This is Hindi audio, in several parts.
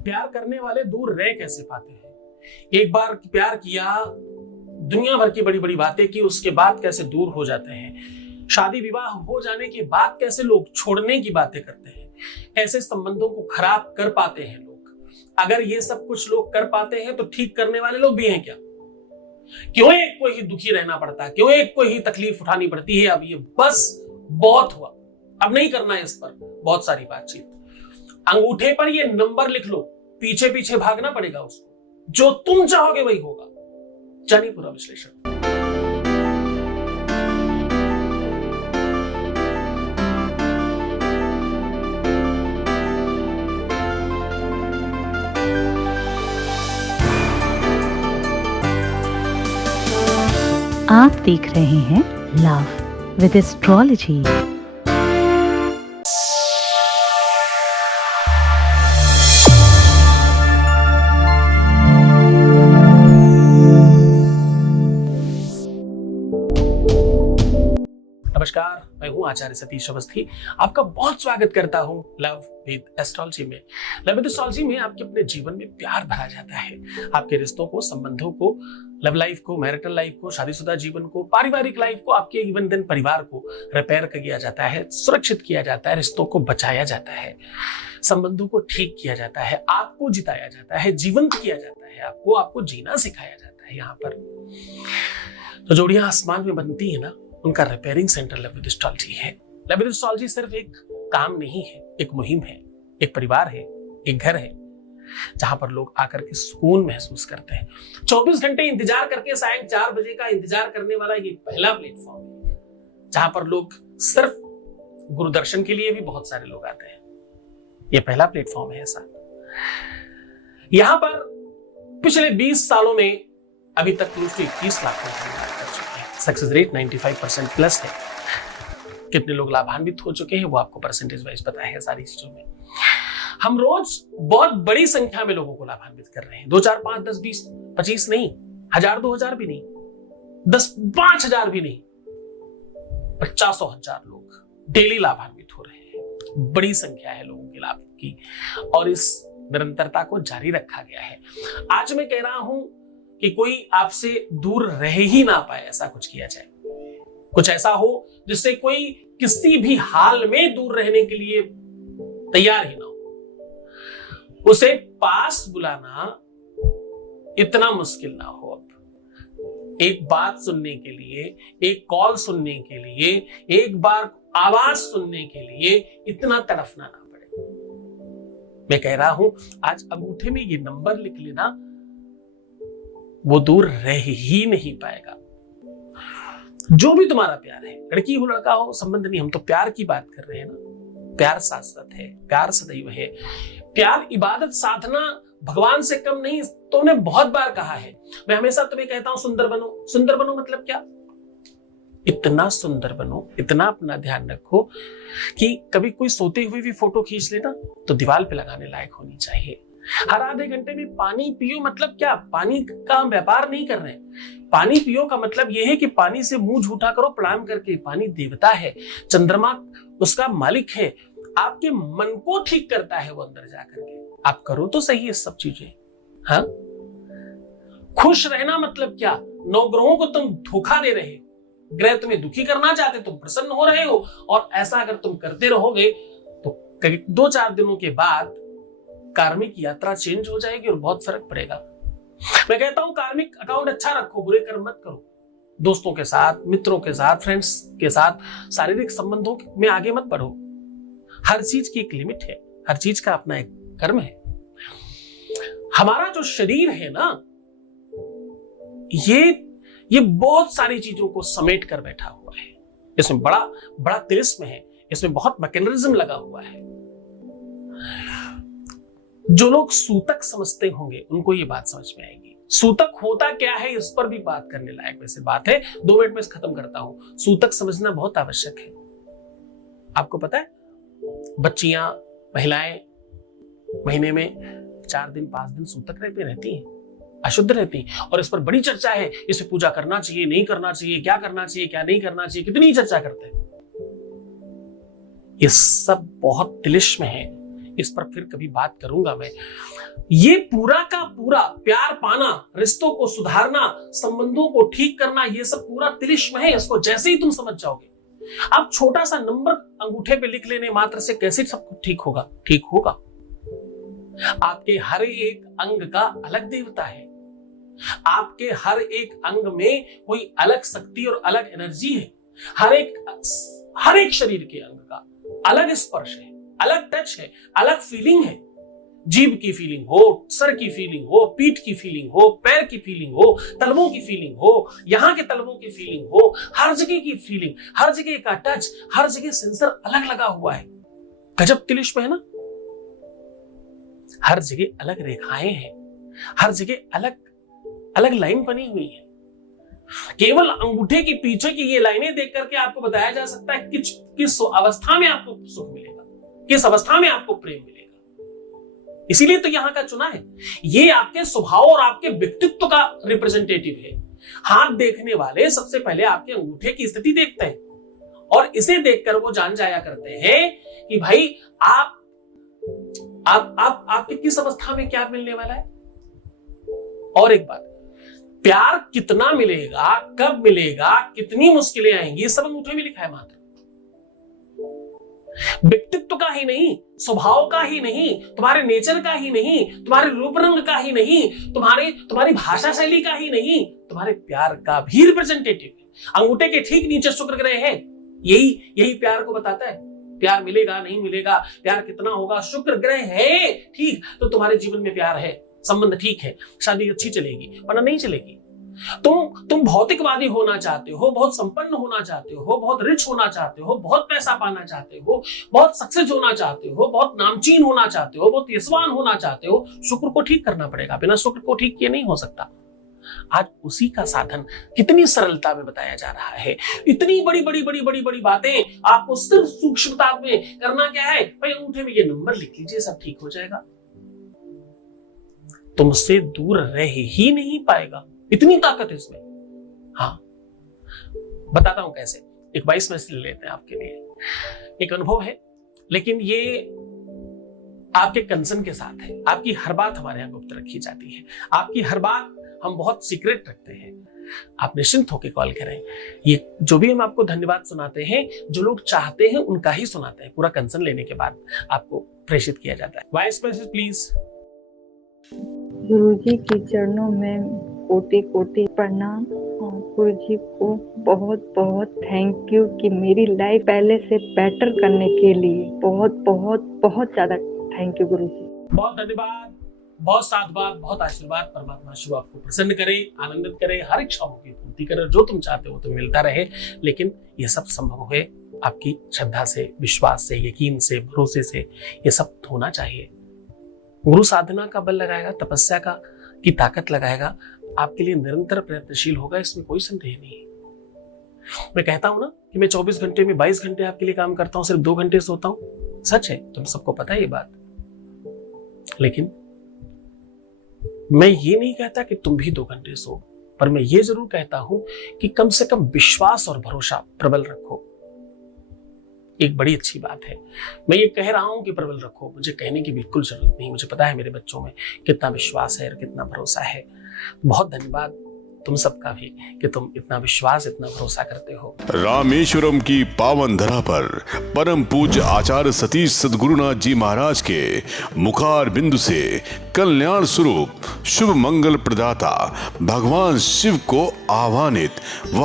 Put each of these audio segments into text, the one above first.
प्यार करने वाले दूर रह कैसे पाते हैं? एक बार प्यार किया, दुनिया भर की बड़ी बड़ी बातें की, उसके बाद कैसे दूर हो जाते हैं? शादी विवाह हो जाने के बाद कैसे लोग छोड़ने की बातें करते हैं? ऐसे संबंधों को खराब कर पाते हैं लोग। अगर ये सब कुछ लोग कर पाते हैं तो ठीक करने वाले लोग भी हैं क्या? क्यों एक को ही दुखी रहना पड़ता है? क्यों एक को ही तकलीफ उठानी पड़ती है? अब ये बस बहुत हुआ, अब नहीं करना है इस पर बहुत सारी बातचीत। अंगूठे पर ये नंबर लिख लो, पीछे पीछे भागना पड़ेगा उसको, जो तुम चाहोगे वही होगा। जानिए पूरा विश्लेषण। आप देख रहे हैं लव विद एस्ट्रोलॉजी। नमस्कार, मैं हूं आचार्य सतीश अवस्थी। आपका बहुत स्वागत करता हूं लव विद एस्ट्रोलॉजी में। लव विद एस्ट्रोलॉजी में आपके अपने जीवन में प्यार भरा जाता है। आपके रिश्तों को, संबंधों को, लव लाइफ को, मैरिटल लाइफ को, शादीशुदा जीवन को, पारिवारिक लाइफ को, आपके इवन दिन परिवार को रिपेयर किया जाता है, सुरक्षित किया जाता है, रिश्तों को बचाया जाता है, संबंधों को ठीक किया जाता है, आपको जिताया जाता है, जीवंत किया जाता है, आपको जीना सिखाया जाता है। यहाँ पर तो जोड़ियां आसमान में बनती है ना, उनका repairing centre love with astrology है। लव विद एस्ट्रोलॉजी सिर्फ एक काम नहीं है, एक मुहिम है, एक परिवार है, एक घर है जहां पर लोग आकर के सुकून महसूस करते हैं। 24 घंटे इंतजार करके सायं 4 बजे का इंतजार करने वाला ये पहला प्लेटफॉर्म है जहां पर लोग सिर्फ गुरुदर्शन के लिए भी बहुत सारे लोग आते हैं। ये पहला प्लेटफॉर्म है ऐसा। यहां पर पिछले 20 सालों में अभी तक 21 लाख लोग कर चुके हैं। सक्सेस रेट 95% प्लस है। कितने लोग लाभान्वित हो चुके हैं वो आपको परसेंटेज वाइज पता है सारी चीजों में। हम रोज बहुत बड़ी संख्या में लोगों को लाभान्वित कर रहे हैं। 2, 4, 5, 10, 20, 25 नहीं, 1000, 2000 भी नहीं, 10, 5000 भी नहीं, 50,000 लोग डेली लाभान्वित हो रहे हैं। बड़ी संख्या है लोगों के लाभ की और इस निरंतरता को जारी रखा गया है। आज मैं कह रहा हूं कि कोई आपसे दूर रह ही ना पाए, ऐसा कुछ किया जाए। कुछ ऐसा हो जिससे कोई किसी भी हाल में दूर रहने के लिए तैयार ही ना हो। उसे पास बुलाना इतना मुश्किल ना हो। अब एक बात सुनने के लिए, एक कॉल सुनने के लिए, एक बार आवाज सुनने के लिए इतना तड़फना ना पड़े। मैं कह रहा हूं आज अंगूठे में ये नंबर लिख लेना, वो दूर रह ही नहीं पाएगा। जो भी तुम्हारा प्यार है, लड़की हो लड़का हो, संबंध नहीं, हम तो प्यार की बात कर रहे हैं ना। प्यार शाश्वत है, प्यार सदैव है। प्यार इबादत साधना भगवान से कम नहीं, तुमने बहुत बार कहा है। मैं हमेशा तुम्हें कहता हूं सुंदर बनो। सुंदर बनो मतलब क्या? इतना सुंदर बनो, इतना अपना ध्यान रखो कि कभी कोई सोते हुए भी फोटो खींच लेना तो दीवार पे लगाने लायक होनी चाहिए। हर आधे घंटे में पानी पियो मतलब क्या? पानी का हम व्यापार नहीं कर रहे हैं। पानी पियो का मतलब यह है कि पानी से मुंह झूठा करो प्रणाम करके। पानी देवता है, चंद्रमा उसका मालिक है, आपके मन को ठीक करता है वो अंदर जाकर के। आप करो तो सही है सब चीजें। हाँ, खुश रहना मतलब क्या? 9 ग्रहों को तुम धोखा दे रहे हो। ग्रह तुम्हें दुखी करना चाहते, तुम प्रसन्न हो रहे हो, और ऐसा अगर तुम करते रहोगे तो 2-4 दिनों के बाद कार्मिक यात्रा चेंज हो जाएगी और बहुत फर्क पड़ेगा। मैं कहता हूं कार्मिक अकाउंट अच्छा रखो, बुरे कर्म मत करो। दोस्तों के साथ, मित्रों के साथ, फ्रेंड्स के साथ शारीरिक संबंधों में आगे मत बढ़ो। हर चीज की एक लिमिट है, हर चीज का अपना एक कर्म है। हमारा जो शरीर है ना, ये बहुत सारी चीजों को समेट कर बैठा हुआ है। इसमें बड़ा तिलिस्म है, इसमें बहुत मैकेनिज्म लगा हुआ है। जो लोग सूतक समझते होंगे उनको ये बात समझ में आएगी। सूतक होता क्या है इस पर भी बात करने लायक वैसे बात है। 2 मिनट में खत्म करता हूं। सूतक समझना बहुत आवश्यक है। आपको पता है बच्चियां, महिलाएं महीने में 4 दिन 5 दिन सूतक रहती हैं, अशुद्ध रहती हैं, और इस पर बड़ी चर्चा है। इसे पूजा करना चाहिए, नहीं करना चाहिए, क्या करना चाहिए, क्या नहीं करना चाहिए, कितनी चर्चा करते हैं। ये सब बहुत तिलिस्म है। इस पर फिर कभी बात करूंगा मैं। ये पूरा का पूरा प्यार पाना, रिश्तों को सुधारना, संबंधों को ठीक करना, ये सब पूरा तिलिस्म है। इसको जैसे ही तुम समझ जाओगे, अब छोटा सा नंबर अंगूठे पे लिख लेने मात्र से कैसे सब कुछ ठीक होगा? ठीक होगा। आपके हर एक अंग का अलग देवता है, आपके हर एक अंग में कोई अलग शक्ति और अलग एनर्जी है। हर एक शरीर के अंग का अलग स्पर्श है, अलग टच है, अलग फीलिंग है। जीभ की फीलिंग हो, सर की फीलिंग हो, पीठ की फीलिंग हो, पैर की फीलिंग हो, तलवों की फीलिंग हो, यहां के तलवों की फीलिंग हो, हर जगह की फीलिंग, हर जगह का टच, हर जगह सेंसर अलग लगा हुआ है। गजब तिलिस्म है ना। हर जगह अलग रेखाएं हैं, हर जगह अलग अलग लाइन बनी हुई है। केवल अंगूठे के पीछे की ये लाइनें देख करके आपको बताया जा सकता है किस अवस्था में आपको सुख मिलेगा, किस अवस्था में आपको प्रेम मिलेगा। इसीलिए तो यहां का चुना है। ये आपके स्वभाव और आपके व्यक्तित्व का रिप्रेजेंटेटिव है। हाथ देखने वाले सबसे पहले आपके अंगूठे की स्थिति देखते हैं और इसे देखकर वो जान जाया करते हैं कि भाई आपके किस अवस्था में क्या मिलने वाला है। और एक बात, प्यार कितना मिलेगा, कब मिलेगा, कितनी मुश्किलें आएंगी, ये सब अंगूठे में लिखा है मात्र। व्यक्तित्व का ही नहीं, स्वभाव का ही नहीं, तुम्हारे नेचर का ही नहीं, तुम्हारे रूप रंग का ही नहीं, तुम्हारी भाषा शैली का ही नहीं, तुम्हारे प्यार का भी रिप्रेजेंटेटिव है। अंगूठे के ठीक नीचे शुक्र ग्रह है। यही प्यार को बताता है। प्यार मिलेगा नहीं मिलेगा, प्यार कितना होगा, शुक्र ग्रह है ठीक तो तुम्हारे जीवन में प्यार है, संबंध ठीक है, शादी अच्छी चलेगी, वरना नहीं चलेगी। तुम भौतिकवादी होना चाहते हो, बहुत संपन्न होना चाहते हो, बहुत रिच होना चाहते हो, बहुत पैसा पाना चाहते हो, बहुत सक्सेस होना चाहते हो, बहुत नामचीन होना चाहते हो, बहुत यशवान होना चाहते हो, शुक्र को ठीक करना पड़ेगा। बिना शुक्र को ठीक किए नहीं हो सकता। आज उसी का साधन कितनी सरलता में बताया जा रहा है। इतनी बड़ी बड़ी बड़ी बड़ी बड़ी बातें आपको सिर्फ सूक्ष्मता में करना क्या है, भाई अंगूठे में ये नंबर लिख लीजिए, सब ठीक हो जाएगा। तुमसे दूर रह ही नहीं पाएगा, इतनी ताकत है इसमें। हाँ, बताता हूं कैसे। एक 22 मैसेज ले लेते हैं आपके लिए। एक अनुभव है, लेकिन ये आपके कंसर्न के साथ है। आपकी हर बात हमारे यहाँ गुप्त रखी जाती है, आपकी हर बात हम बहुत सीक्रेट रखते हैं। आप निश्चिंत होकर कॉल करें। ये जो भी हम आपको धन्यवाद सुनाते हैं, जो लोग चाहते हैं उनका ही सुनाते हैं। पूरा कंसर्न लेने के बाद आपको प्रेषित किया जाता है। Voice message please. गुरुजी के चरणों में कोटि कोटि प्रणाम। गुरुजी को बहुत बहुत थैंक यू कि मेरी लाइफ पहले से बेटर करने के लिए बहुत बहुत बहुत ज्यादा थैंक यू गुरुजी। बहुत धन्यवाद, बहुत साधुवाद, बहुत आशीर्वाद। परमात्मा शिव आपको प्रसन्न करे, आनंदित करे, हर इच्छाओं की पूर्ति करे। जो तुम चाहते हो तो मिलता रहे, लेकिन यह सब संभव हुए आपकी श्रद्धा से, विश्वास से, यकीन से, भरोसे से। ये सब होना चाहिए। गुरु साधना का बल लगाएगा, तपस्या की ताकत लगाएगा, आपके लिए निरंतर प्रयत्नशील होगा, इसमें कोई संदेह नहीं। मैं कहता हूं ना कि मैं 24 घंटे में 22 घंटे आपके लिए काम करता हूं, सिर्फ 2 घंटे सोता हूं। सच है, तुम सबको पता है ये बात। लेकिन मैं ये नहीं कहता कि तुम भी 2 घंटे सो, पर मैं ये जरूर कहता हूं कि कम से कम विश्वास और भरोसा प्रबल रखो। एक बड़ी अच्छी बात है। मैं ये कह रहा हूं कि प्रबल रखो, मुझे कहने की बिल्कुल जरूरत नहीं। मुझे पता है मेरे बच्चों में कितना विश्वास है और कितना भरोसा है। बहुत धन्यवाद तुम सबका भी कि तुम इतना विश्वास, इतना भरोसा करते हो। रामेश्वरम की पावन धरा पर परम पूज्य आचार्य सतीश सद्गुरुनाथ जी महाराज के मुखार बिंदु से कल्याण स्वरूप शुभ मंगल प्रदाता भगवान शिव को आह्वानित व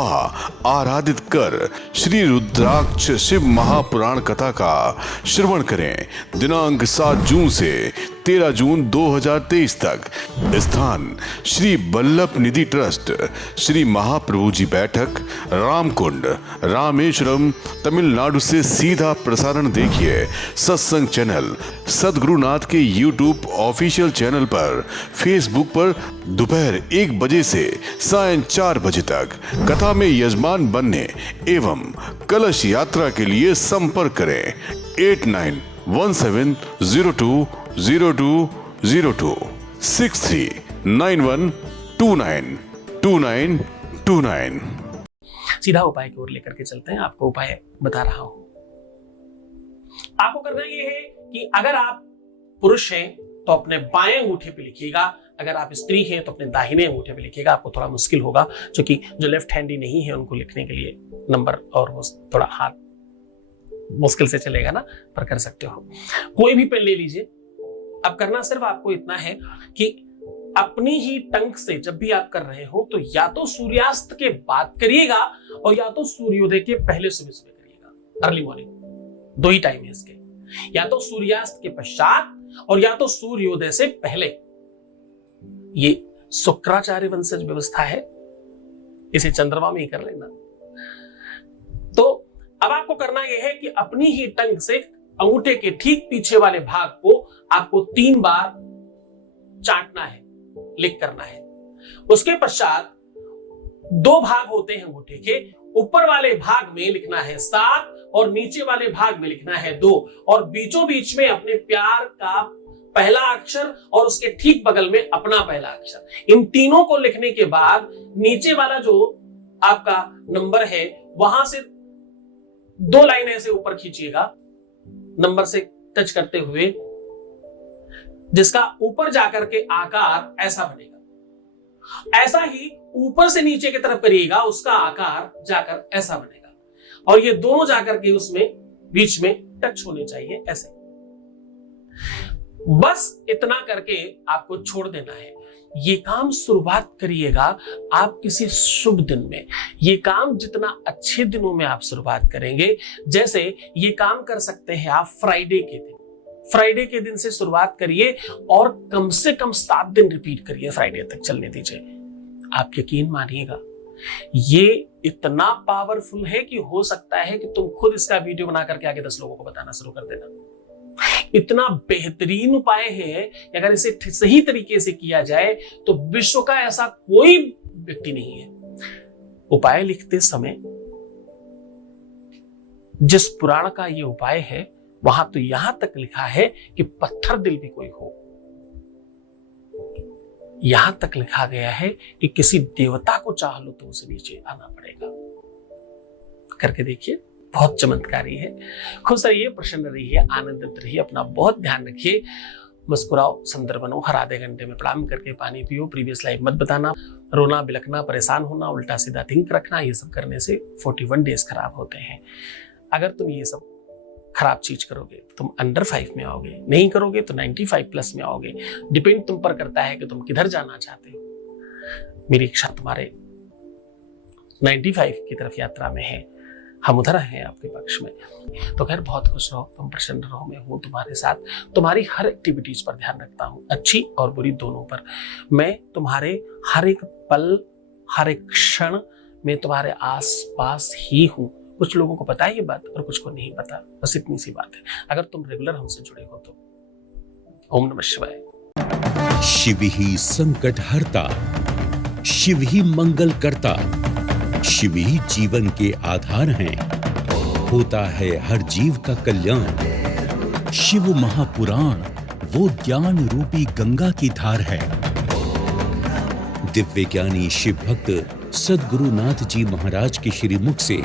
आराधित कर श्री रुद्राक्ष शिव महापुराण कथा का श्रवण करें। दिनांक 7 जून से 13 जून 2023 तक। स्थान श्री बल्लभ निधि ट्रस्ट, श्री महाप्रभु जी बैठक, रामकुंड, रामेश्वरम, तमिलनाडु से सीधा प्रसारण देखिए सत्संग चैनल सद्गुरुनाथ के यूट्यूब ऑफिशियल चैनल पर, फेसबुक पर दोपहर 1 बजे से सायं 4 बजे तक। कथा में यजमान बनने एवं कलश यात्रा के लिए संपर्क करें 8917020202 6391292929। सीधा उपाय की ओर लेकर के चलते हैं। आपको उपाय बता रहा हूं। आपको करना यह है कि अगर आप पुरुष हैं तो अपने बाएं अंगूठे पे लिखिएगा, अगर आप स्त्री हैं तो अपने दाहिने अंगूठे पे लिखिएगा। आपको थोड़ा मुश्किल होगा क्योंकि जो लेफ्ट हैंडी नहीं है उनको लिखने के लिए नंबर और वो थोड़ा हाथ मुश्किल से चलेगा ना, पर कर सकते हो। कोई भी पेन ले लीजिए। अब करना सिर्फ आपको इतना है कि अपनी ही टंग से जब भी आप कर रहे हो तो या तो सूर्यास्त के बाद करिएगा और या तो सूर्योदय के पहले सुबह सुबह करिएगा, अर्ली मॉर्निंग। दो ही टाइम है इसके, या तो सूर्यास्त के पश्चात और या तो सूर्योदय से पहले। ये शुक्राचार्य वंशज व्यवस्था है, इसे चंद्रमा में ही कर लेना। तो अब आपको करना यह है कि अपनी ही टंग से अंगूठे के ठीक पीछे वाले भाग को आपको 3 बार चाटना है, लिख करना है। उसके पश्चात 2 भाग होते हैं अंगूठे के, ऊपर वाले भाग में लिखना है 7 और नीचे वाले भाग में लिखना है 2 और बीचों बीच में अपने प्यार का पहला अक्षर और उसके ठीक बगल में अपना पहला अक्षर। इन तीनों को लिखने के बाद नीचे वाला जो आपका नंबर है वहां से 2 लाइन ऐसे ऊपर खींचिएगा नंबर से टच करते हुए, जिसका ऊपर जाकर के आकार ऐसा बनेगा। ऐसा ही ऊपर से नीचे की तरफ करिएगा, उसका आकार जाकर ऐसा बनेगा और ये दोनों जाकर के उसमें बीच में टच होने चाहिए ऐसे। बस इतना करके आपको छोड़ देना है। ये काम शुरुआत करिएगा आप किसी शुभ दिन में। ये काम जितना अच्छे दिनों में आप शुरुआत करेंगे, जैसे ये काम कर सकते हैं आप फ्राइडे के दिन। फ्राइडे के दिन से शुरुआत करिए और कम से कम 7 दिन रिपीट करिए, फ्राइडे तक चलने दीजिए। आप यकीन मानिएगा ये इतना पावरफुल है कि हो सकता है कि तुम खुद इसका वीडियो बना करके आगे 10 लोगों को बताना शुरू कर देना। इतना बेहतरीन उपाय है, अगर इसे सही तरीके से किया जाए तो विश्व का ऐसा कोई व्यक्ति नहीं है। उपाय लिखते समय जिस पुराण का ये उपाय है वहां तो यहां तक लिखा है कि पत्थर दिल भी कोई हो, यहां तक लिखा गया है कि किसी देवता को चाह लो तो उसे नीचे आना पड़ेगा। करके देखिए, बहुत चमत्कारी है। खुश रहिए, प्रसन्न रहिए, आनंदित रहिए, अपना बहुत ध्यान रखिए, मुस्कुराओ, सुंदर बनो। हर आधे घंटे में प्रणाम करके पानी पियो, प्रीवियस लाइफ मत बताना, रोना बिलखना, परेशान होना, उल्टा सीधा थिंक रखना, ये सब करने से 41 डेज खराब होते हैं। अगर तुम ये सब खराब चीज करोगे तो तुम अंडर 5 में आओगे, नहीं करोगे तो 95 प्लस में आओगे। डिपेंड तुम पर करता है कि तुम किधर जाना चाहते हो। मेरी इच्छा तुम्हारे 95 की तरफ यात्रा में है, हम उधर हैं आपके पक्ष में। तो खैर बहुत खुश रहो, तुम प्रसन्न रहो, मैं हूं तुम्हारे साथ। तुम्हारी हर एक्टिविटीज पर ध्यान रखता हूं, अच्छी और बुरी दोनों पर। मैं तुम्हारे हर एक पल, हर एक क्षण में तुम्हारे आसपास ही हूं। कुछ लोगों को पता है ये बात और कुछ को नहीं पता, बस इतनी सी बात है। अगर तुम रेगुलर हमसे जुड़े हो तो ओम नमः शिवाय। शिव ही संकट हरता, शिव ही मंगल करता, शिव ही जीवन के आधार हैं। होता है हर जीव का कल्याण। शिव महापुराण वो ज्ञान रूपी गंगा की धार है। दिव्य ज्ञानी शिव भक्त सद्गुरुनाथ जी महाराज के श्रीमुख से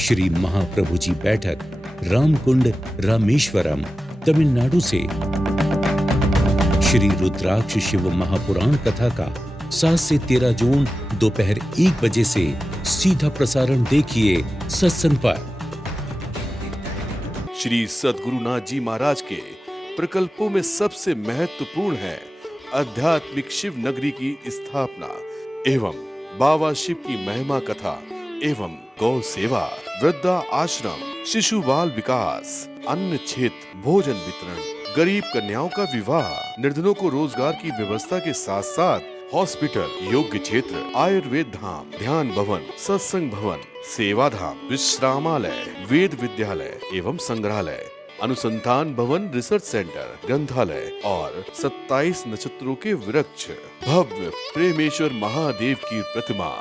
श्री महाप्रभु जी बैठक रामकुंड रामेश्वरम तमिलनाडु से श्री रुद्राक्ष शिव महापुराण कथा का 7 से 13 जून दोपहर 1 बजे से सीधा प्रसारण देखिए सत्संग पर। श्री सद्गुरुनाथ जी महाराज के प्रकल्पों में सबसे महत्वपूर्ण है आध्यात्मिक शिव नगरी की स्थापना एवं बाबा शिव की महिमा कथा एवं गौ सेवा, वृद्धा आश्रम, शिशु बाल विकास, अन्न क्षेत्र, भोजन वितरण, गरीब कन्याओं का विवाह, निर्धनों को रोजगार की व्यवस्था के साथ साथ हॉस्पिटल, योग्य क्षेत्र, आयुर्वेद धाम, ध्यान भवन, सत्संग भवन, सेवा धाम, विश्रामालय, वेद विद्यालय एवं संग्रहालय, अनुसंधान भवन, रिसर्च सेंटर, ग्रंथालय और 27 नक्षत्रों के वृक्ष, भव्य प्रेमेश्वर महादेव की प्रतिमा,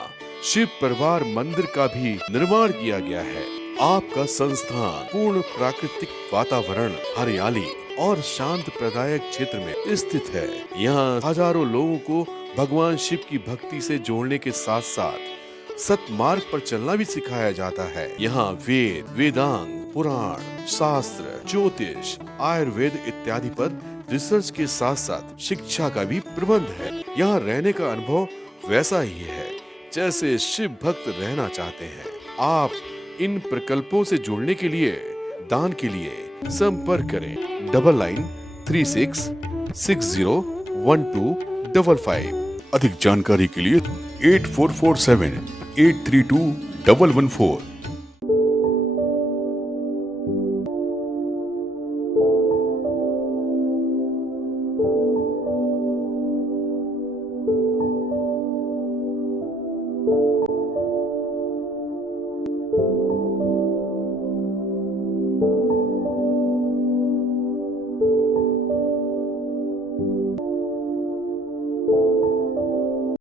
शिव परिवार मंदिर का भी निर्माण किया गया है। आपका संस्थान पूर्ण प्राकृतिक वातावरण, हरियाली और शांत प्रदायक क्षेत्र में स्थित है। यहाँ हजारों लोगों को भगवान शिव की भक्ति से जोड़ने के साथ साथ सतमार्ग पर चलना भी सिखाया जाता है। यहाँ वेद, वेदांग, पुराण, शास्त्र, ज्योतिष, आयुर्वेद इत्यादि पर रिसर्च के साथ साथ शिक्षा का भी प्रबंध है। यहाँ रहने का अनुभव वैसा ही है जैसे शिव भक्त रहना चाहते हैं। आप इन प्रकल्पों से जुड़ने के लिए, दान के लिए संपर्क करें 9936601255। अधिक जानकारी के लिए 8447832114